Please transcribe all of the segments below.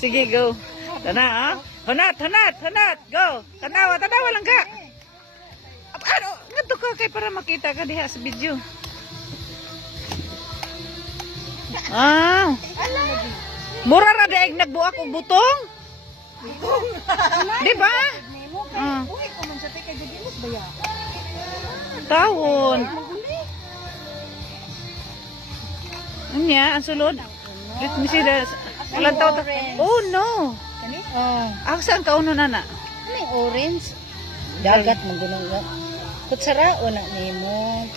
Sige, go. Tana, ah. Hanat, go. Tanawa lang ka. Ano, ngadto ka kay para makita ka diha sa video. Ah. Mura ra daig nagbuak og butong. Di ba? Ah. Tawon. Anya, ang sulod. Let me see the... Walang tawon. Oh, no. Ako saan ka uno, nana? Ano yung orange? Dagat, magunong. Kutsara, wala nimo.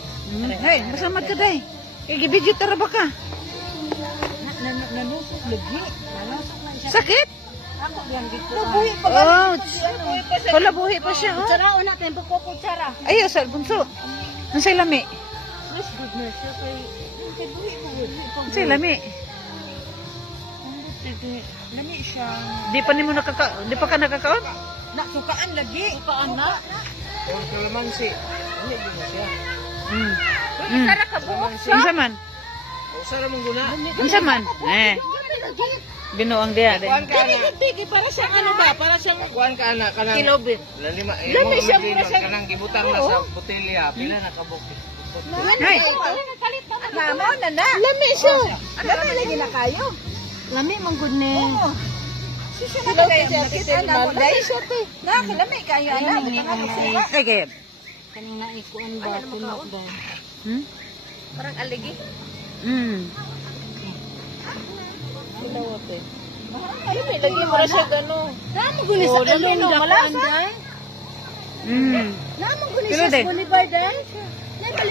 Hey, masamad ka, day. Kaya tara ba ka? Nanusok lagi. Sakit? Ako yan dito. Ouch. Labuhi pa siya, oh. Kutsara, una tempo ko kutsara. Ayaw, sa bunso. Nasa'y lami. Mas goodness. Nasa'y lami. Lami siya. Di pa ka nakakaon? Sukaan lagi. Sukaan na. Kung kalamansi, ano yun mo siya? Kutsara ka buhok siya. Unsa man? Usara mong guna. Unsa man? Binuang diya. Kuhan ka na. Bigi, para siyang ano ba? Para siyang Kuhan ka na. Kanang, kilobit. lalima. Lami siya, Mga para siya- kanang gibutang na sa botelya. Pila na kabukit. Ay. Namo na na. Lami siya. Lami lagi na kayo. Lami mong goodness. Sino ka kaya sakit? Ano? Dahil siya, te. Lami kayo, anak. Ay, kaya. Kanina ikuan ba? Punok ba? Parang aligi. Lami lagi mo siya gano'n. Namo gulis sa kalong malasa. Namo gulis Pero, sa day. Bolivar day.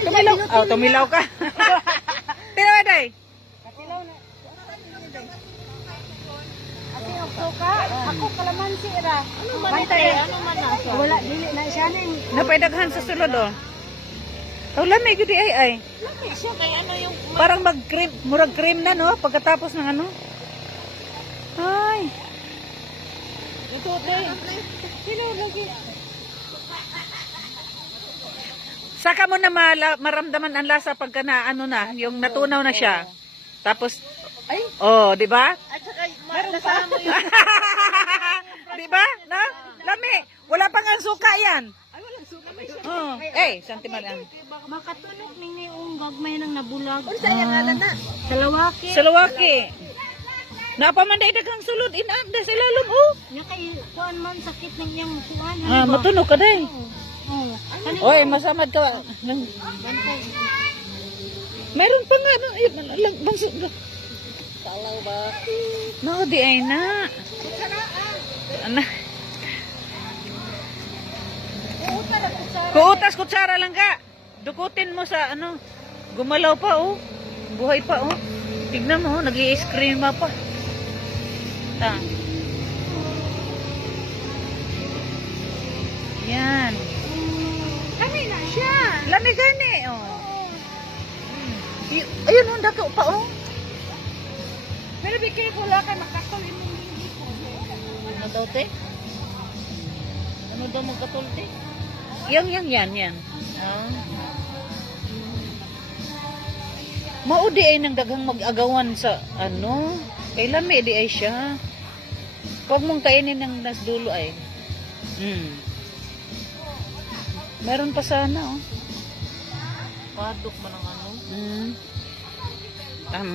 Tumilaw. Oh, tumilaw ka. Tinawa, day. Ako kalamansi ra. Ano man Ano man na? Wala dili na siya ning. Napaidaghan sa sulod, oh. Oh, lamig yun ay. Lami siya kay ano yung Parang mag-cream, murag cream na, no? Pagkatapos ng ano. Ay. ito day. Sino lagi? Saka mo na maramdaman ang lasa pagka na, ano na, yung natunaw na siya. Tapos, Ay. oh, di ba? At saka nasama yung Di ba? Na? Lami. Wala pang ang suka yan. ay walang suka. Oh. Eh, santimal yan. Makatunog ning yung gagmay nang nabulag. Unsa yang ngalan na? Salawaki. Salawaki. Napamanday daghang sulod inanda sa ilalom, oh. Nya kay kuan man sakit ning yang kuan. Ah, matunog ka day. Oh. Oy, masamad ka. Bantay. Meron pa nga, no? Bangso. Talaw ba? No, di ay na. Ana. Kuutas kutsara lang ka. Dukutin mo sa ano. Gumalaw pa, oh. Buhay pa, oh. Tignan mo, nag-i-scream pa. Ta. Yan. Lami na siya. Lami gani, oh. Ayun, oh, dako pa, oh. Pero be careful ha kay makakol imong hindi ko. Ano daw, te? Ano daw magkatulti? Yan. Ah. Maudi ay nang daghang mag-agawan sa ano. Kay lami di ay siya. Huwag mong kainin ng nasdulo ay. Meron pa sana, oh. Padok man ang ano. Ang